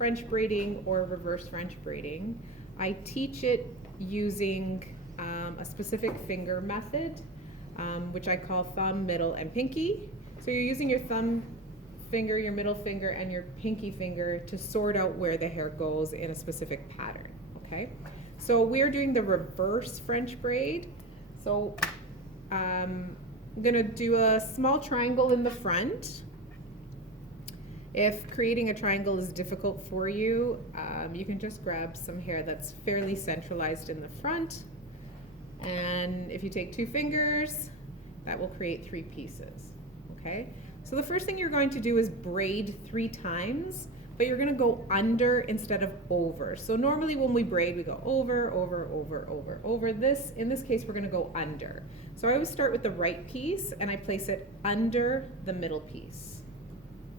French braiding or reverse French braiding. I teach it using a specific finger method, which I call thumb, middle, and pinky. So you're using your thumb finger, your middle finger, and your pinky finger to sort out where the hair goes in a specific pattern, okay? So we're doing the reverse French braid. So I'm gonna do a small triangle in the front. If creating a triangle is difficult for you, you can just grab some hair that's fairly centralized in the front. And if you take 2 fingers, that will create 3 pieces, okay? So the first thing you're going to do is braid 3 times, but you're gonna go under instead of over. So normally when we braid, we go over, over, over, over, over. In this case, we're gonna go under. So I always start with the right piece and I place it under the middle piece,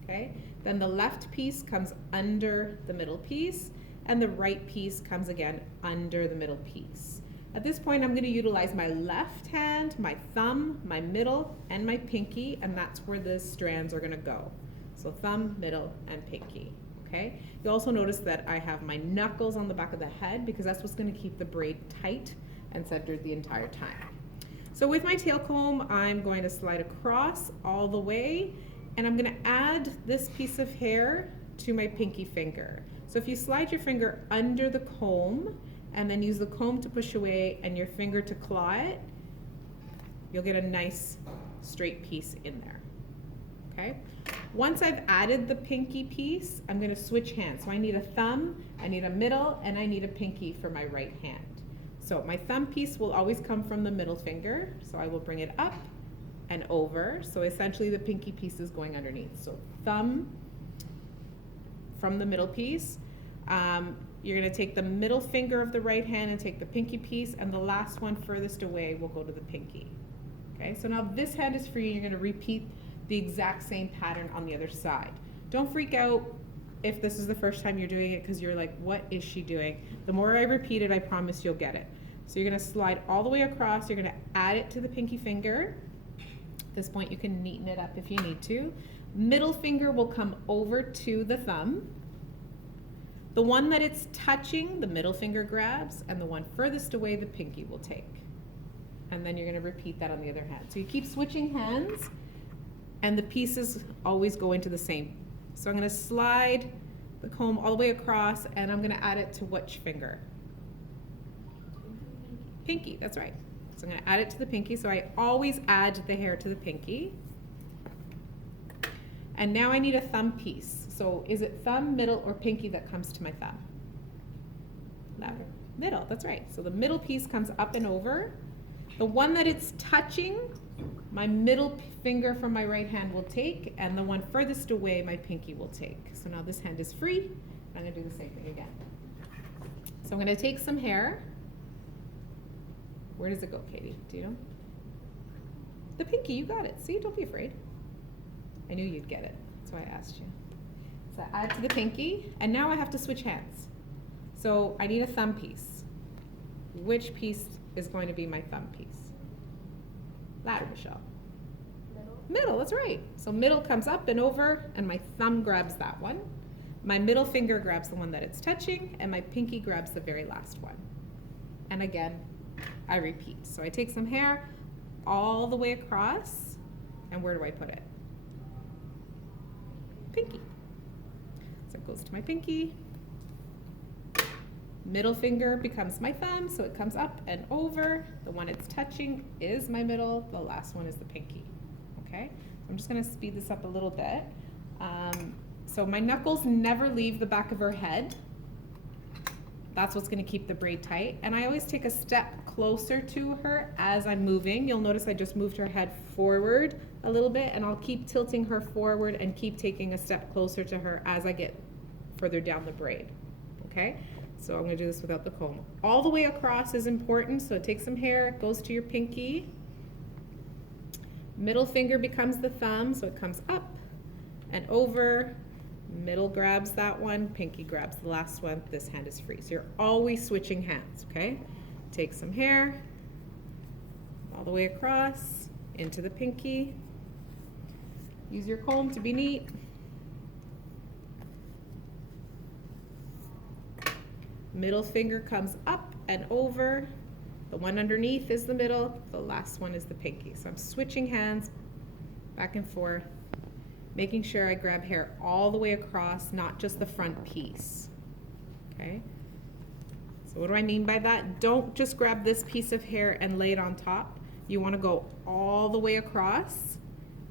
okay? Then the left piece comes under the middle piece, and the right piece comes again under the middle piece. At this point, I'm going to utilize my left hand, my thumb, my middle, and my pinky, and that's where the strands are going to go. So thumb, middle, and pinky, okay? You'll also notice that I have my knuckles on the back of the head because that's what's going to keep the braid tight and centered the entire time. So with my tail comb, I'm going to slide across all the way, and I'm gonna add this piece of hair to my pinky finger. So if you slide your finger under the comb and then use the comb to push away and your finger to claw it, you'll get a nice straight piece in there, okay? Once I've added the pinky piece, I'm gonna switch hands. So I need a thumb, I need a middle, and I need a pinky for my right hand. So my thumb piece will always come from the middle finger, so I will bring it up and over. So essentially the pinky piece is going underneath. So thumb from the middle piece. You're gonna take the middle finger of the right hand and take the pinky piece, and the last one furthest away will go to the pinky. Okay, so now this hand is free. You're gonna repeat the exact same pattern on the other side. Don't freak out if this is the first time you're doing it because you're like, what is she doing? The more I repeat it, I promise you'll get it. So you're gonna slide all the way across. You're gonna add it to the pinky finger. At this point, you can neaten it up if you need to. Middle finger will come over to the thumb. The one that it's touching, the middle finger grabs, and the one furthest away, the pinky will take. And then you're gonna repeat that on the other hand. So you keep switching hands, and the pieces always go into the same. So I'm gonna slide the comb all the way across, and I'm gonna add it to which finger? Pinky, that's right. So I'm gonna add it to the pinky. So I always add the hair to the pinky. And now I need a thumb piece. So is it thumb, middle, or pinky that comes to my thumb? Middle, that's right. So the middle piece comes up and over. The one that it's touching, my middle finger from my right hand will take, and the one furthest away, my pinky will take. So now this hand is free. I'm gonna do the same thing again. So I'm gonna take some hair. Where does it go, Katie? Do you know? The pinky, you got it. See, don't be afraid. I knew you'd get it. That's why I asked you. So I add to the pinky, and now I have to switch hands. So I need a thumb piece. Which piece is going to be my thumb piece? Ladder, Michelle. Middle, that's right. So middle comes up and over, and my thumb grabs that one. My middle finger grabs the one that it's touching, and my pinky grabs the very last one. And again, I repeat. So I take some hair all the way across, and where do I put it? Pinky. So it goes to my pinky. Middle finger becomes my thumb, so it comes up and over. The one it's touching is my middle. The last one is the pinky. Okay, I'm just gonna speed this up a little bit. So my knuckles never leave the back of her head. That's what's gonna keep the braid tight. And I always take a step closer to her as I'm moving. You'll notice I just moved her head forward a little bit, and I'll keep tilting her forward and keep taking a step closer to her as I get further down the braid, okay? So I'm gonna do this without the comb. All the way across is important, so take some hair, it goes to your pinky. Middle finger becomes the thumb, so it comes up and over. Middle grabs that one, pinky grabs the last one. This hand is free. So you're always switching hands, okay? Take some hair, all the way across, into the pinky. Use your comb to be neat. Middle finger comes up and over. The one underneath is the middle. The last one is the pinky. So I'm switching hands back and forth, making sure I grab hair all the way across, not just the front piece. Okay? So what do I mean by that? Don't just grab this piece of hair and lay it on top. You want to go all the way across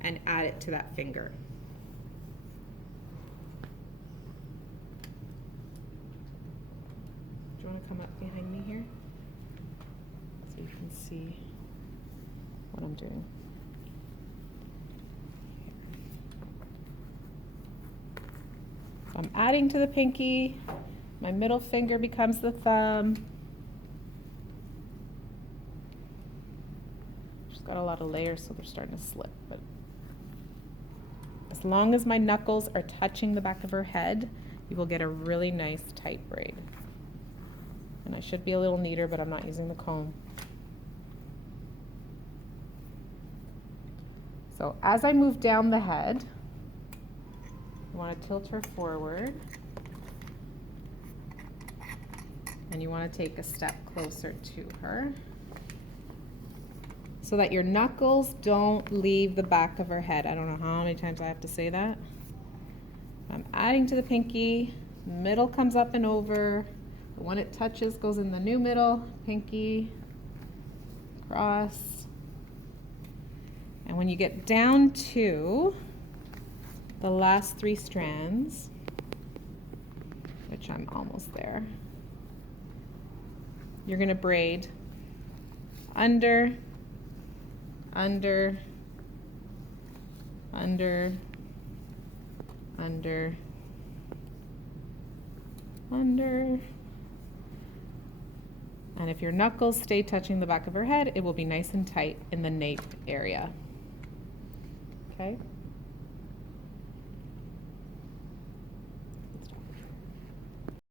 and add it to that finger. Do you want to come up behind me here so you can see what I'm doing? So I'm adding to the pinky. My middle finger becomes the thumb. Just got a lot of layers, so they're starting to slip. But as long as my knuckles are touching the back of her head, you will get a really nice tight braid. And I should be a little neater, but I'm not using the comb. So as I move down the head, you want to tilt her forward. And you want to take a step closer to her so that your knuckles don't leave the back of her head. I don't know how many times I have to say that. I'm adding to the pinky. Middle comes up and over. The one it touches goes in the new middle. Pinky, cross. And when you get down to the last 3 strands, which I'm almost there, you're going to braid under, under, under, under, under. And if your knuckles stay touching the back of her head, it will be nice and tight in the nape area. Okay?